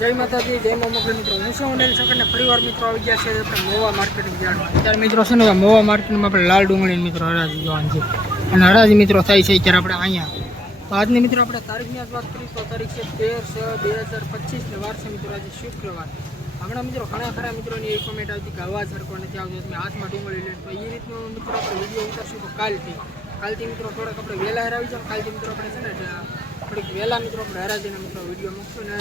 જય માતાજી, જય મા મોગલ મિત્રો. હું શું અનિલ સકર ને પરિવાર મિત્રો આવી ગયા છે આપણે મોવા માર્કેટિંગ જાણવા અત્યારે મિત્રો છે ને મોવા માર્કેટમાં આપણે લાલ ડુંગળી મિત્રો હરાજી જોવાનું છે. અને હરાજી મિત્રો થાય છે અત્યારે આપણે અહીંયા. તો આજની મિત્રો આપણે તારીખની આજ વાત કરીએ તો તારીખ છે તેર છ બે હજાર પચીસ ને વાર છે મિત્રો આજે શુક્રવાર. હમણાં મિત્રો ઘણા ખરા મિત્રોની એ કોમેન્ટ આવતી કે અવાજ સરખો નથી આવતો તમે હાથમાં ડુંગળી લે તો એ રીતનો મિત્રો આપણે વીડિયો ઉતારશું તો કાલથી. કાલથી મિત્રો થોડાક આપણે વહેલા હરાવી છે કાલથી મિત્રો આપણે છે ને થોડીક વહેલા મિત્રો, આપણે હરાજીના મિત્રો વીડિયો મૂકશું ને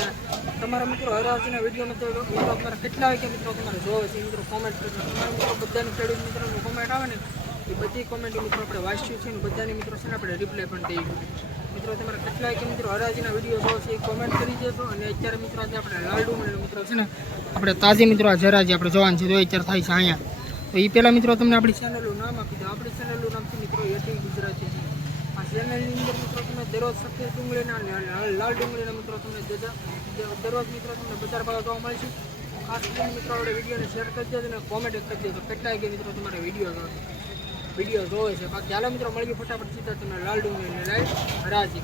તમારા મિત્રો હરાજીના વીડિયો મિત્રો મિત્રો તમારા કેટલા વાગ્યા મિત્રો તમારે જોવે છે? મિત્રો કોમેન્ટ કરજો. તમારા મિત્રો, બધાની ખેડૂત મિત્રોનું કોમેન્ટ આવે ને, એ બધી કોમેન્ટ મિત્રો આપણે વાંચ્યું છે ને, બધાની મિત્રો છે ને આપણે રિપ્લાય પણ દઈએ મિત્રો, તમારા કેટલા વાગ્યા મિત્રો હરાજીના વીડિયો જોવો છે એ કોમેન્ટ કરી દેજો અને અત્યારે મિત્રો આજે આપણે લાડુ અને મિત્રો છે ને, આપણે તાજી મિત્રો આ જરાજી આપણે જોવાનું છે તો અત્યારે થાય છે અહીંયા. તો એ પહેલાં મિત્રો તમને આપણી ચેનલનું નામ આપી દો આપણી ચેનલનું નામ છે મિત્રો એટી ગુજરાતી આ ચેનલની તમે દરરોજ સફેદ ડુંગળીના ના લાલ ડુંગળીના મિત્રો તમને દરરોજ મિત્રો તમને બજાર ભાવ જોવા મળશે ખાસ કરીને મિત્રો આપણે વિડીયોને શેર કરી દેજો અને કોમેન્ટ કરી દેજો. કેટલા કે મિત્રો તમારે વીડિયો વીડિયો જોવે છે. બાકી ચાલો મિત્રો મળીએ ફટાફટ સીધા તમને લાલ ડુંગળી લાલ હરાજી.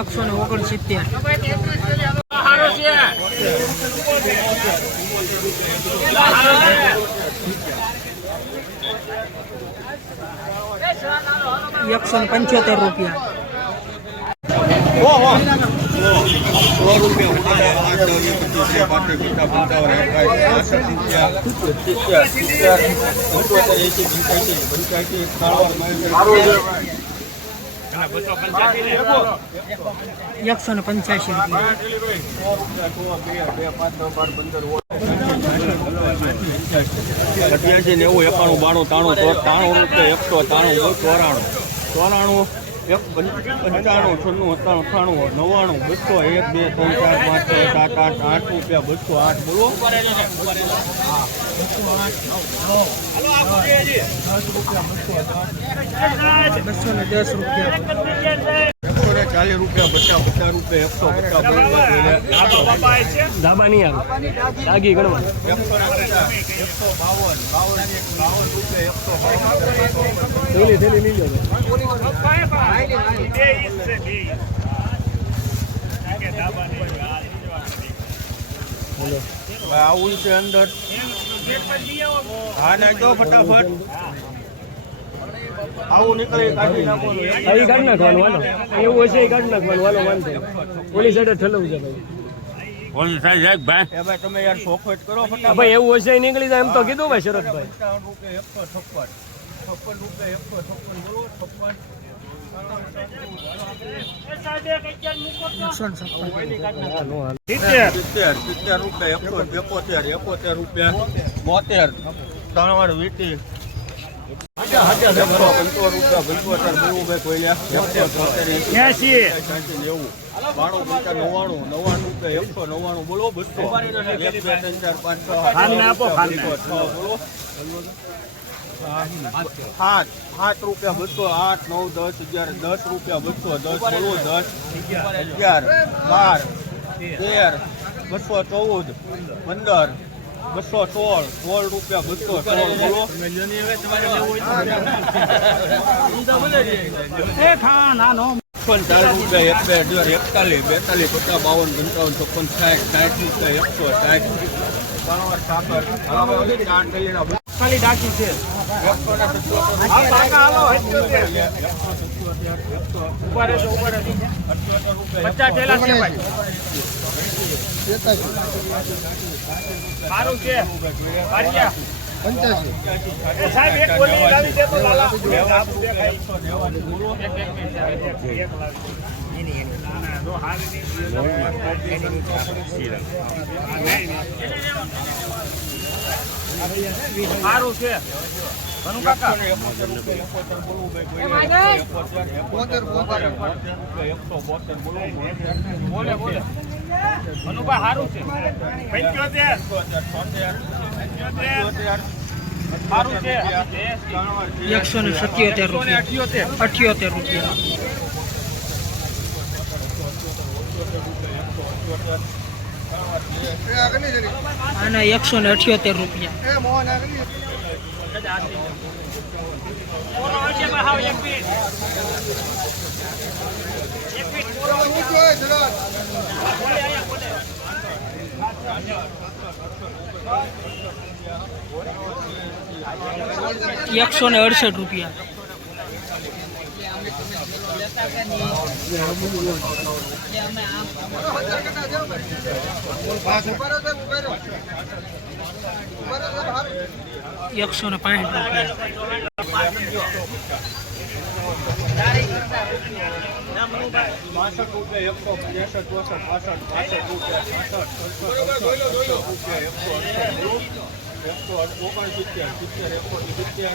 એકસો ને ઓગણસિત્તેર. એકસો ને પંચોતેર રૂપિયા. એકસો ને પંચ્યાસી રૂપિયા. અઠ્યાસી નેવું એકાણું બાણું ત્રાણું તો ત્રાણું રૂપિયા એકસો ત્રાણું ચોરાણું. ચોરાણું એક પંચાણું, છન્નું, સત્તાણું નવ્વાણું, બસો એક, બે, ત્રણ, ચાર, પાંચ, છ, સાત આઠ આઠ રૂપિયા, બસો આઠ, બોલો? બસો ને દસ રૂપિયા. ચાલીસ રૂપિયા પચાસ પચાસ રૂપિયા એકસો પચાસ ધાબા નહીં આવે. લાગી ગણવા એકસો બાવન બાવન બાવન રૂપિયા એકસો થેલી થેલી લઈ લો. આવું છે અંદર. હા નાખો ફટાફટ. આવું નીકળી કાઢી નાખો આ કાઢી નાખવાનું હાલો. એવું હશે એ કાઢી નાખવાનું હાલો વાંધો પોલીસ સાઈડે ઠલવું છે ભાઈ. એ ભાઈ તમે યાર સોફટ કરો ભાઈ એવું હશે નીકળી જાય એમ તો કીધું ભાઈ શરદભાઈ રૂપિયા એકસો છપ્પન. રૂપિયા એકસો બોલો રૂપિયા એકોતેર એકોતેર રૂપિયા. બોતેર. ત્રણ વાર વીટી. સાત સાત રૂપિયા બસો આઠ નવ દસ અગિયાર દસ રૂપિયા બસો દસ બોલો દસ અગિયાર બાર તેર બસો ચૌદ પંદર બસો સોળ સોળ રૂપિયા બસો સોળ બોલો. છપ્પન રૂપિયા એક બે હજાર એકતાલીસ બેતાલીસ પચાસ બાવન પંચાવન ચોપન સાઠ સાઠ રૂપિયા એકસો સાઠ. ખાલી ડાકી છે. પચાસ થેલા છે ભાઈ સારું છે સાહેબ એક ગોળી લાવી દે લાલા. એક, એક, એક, એક, એક. સારું છે. ઘણું કાકા. બોલે બોલે. મનુભાઈ સારું છે. પંચોતેર. સારું છે. એકસો ને સત્યોતેર રૂપિયા. અઠ્યોતેર રૂપિયા. આના એકસો ને અઠ્યોતેર રૂપિયા. એકસો ને અડસઠ રૂપિયા. એકસો ને પાંચ બાસઠ રૂપિયા. એકસો ત્રેસઠ ચોસઠ પાસઠ બાસઠ રૂપિયા. છાસઠ સડસઠ રૂપિયા. એકસો એકસો ઓગણસિત્તેર સિત્તેર એકસો સિત્તેર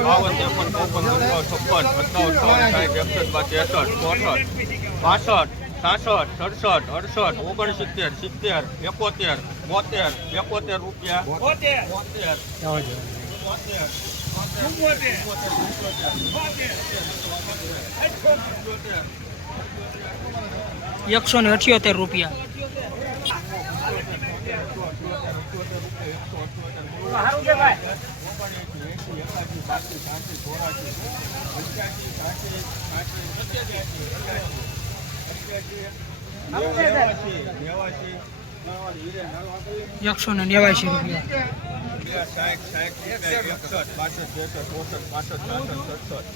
બાવન ત્રેપન ચોપન છપ્પન સત્તાવન સાઠ એકસઠ ત્રેસઠ ચોસઠ બાસઠ સાસઠ સડસઠ અડસઠ ઓગણસિત્તેર સિત્તેર એકોતેર બોતેર એકોતેર રૂપિયા. બોતેર. એકસો ને અઠ્યોતેર રૂપિયા સારું છે ભાઈ એકસો ને નેવાસી રૂપિયા. સાઠ સાઠ એકસઠ બાસઠ ત્રેસઠ ચોસઠ પાસઠ છાસઠ સડસઠ.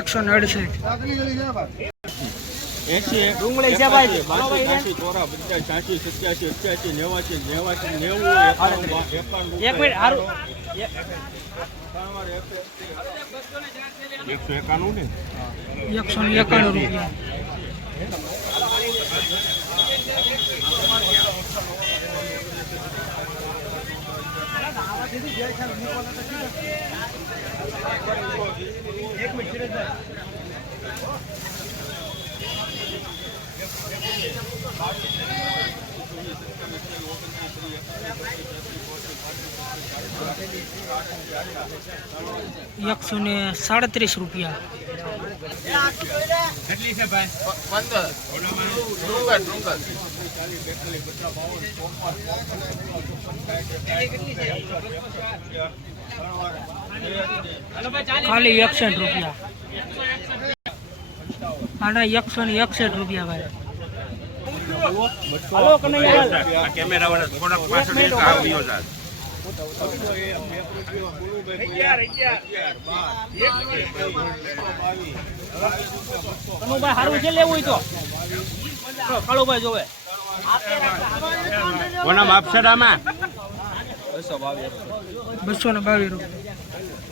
એકસો ને અડસઠ. એસી ડુંગળી છે ભાઈ. બાસી ચોરા પચાસ છ્યાસી સત્યાસી અઠ્યાસી નેવાસી નેવાસી નેવું એકાણું એકાણું એક મિનિટ સારું એકસો એકાણું ને? એકસો એકાણું રૂપિયા. એકસો ને સાડત્રીસ રૂપિયા કેટલી છે ભાઈ ખાલી એકસઠ રૂપિયા આના એકસો ને એકસઠ રૂપિયા ભાઈ કેમેરા વાળા થોડાક પાછળ આવ્યો છે કનુભાઈ સારું છે લેવું હોય તો? કાળુભાઈ જોવે. કોના માપસડામાં બસો ને બાવીસ રૂપિયા.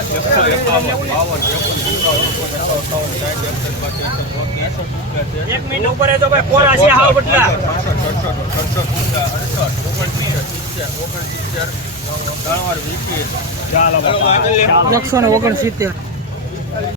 એકસો એકાવન બાવન ત્રેપન પંચાવન પંચાવન સાઠ એકસઠ બાસઠ ત્રેસઠ એક મિનિટ ઉપર રહેજો ભાઈ કોરા છે હાવ બટલા ચાલો બાપા ચાલો એકસો ને ઓગણસિત્તેર.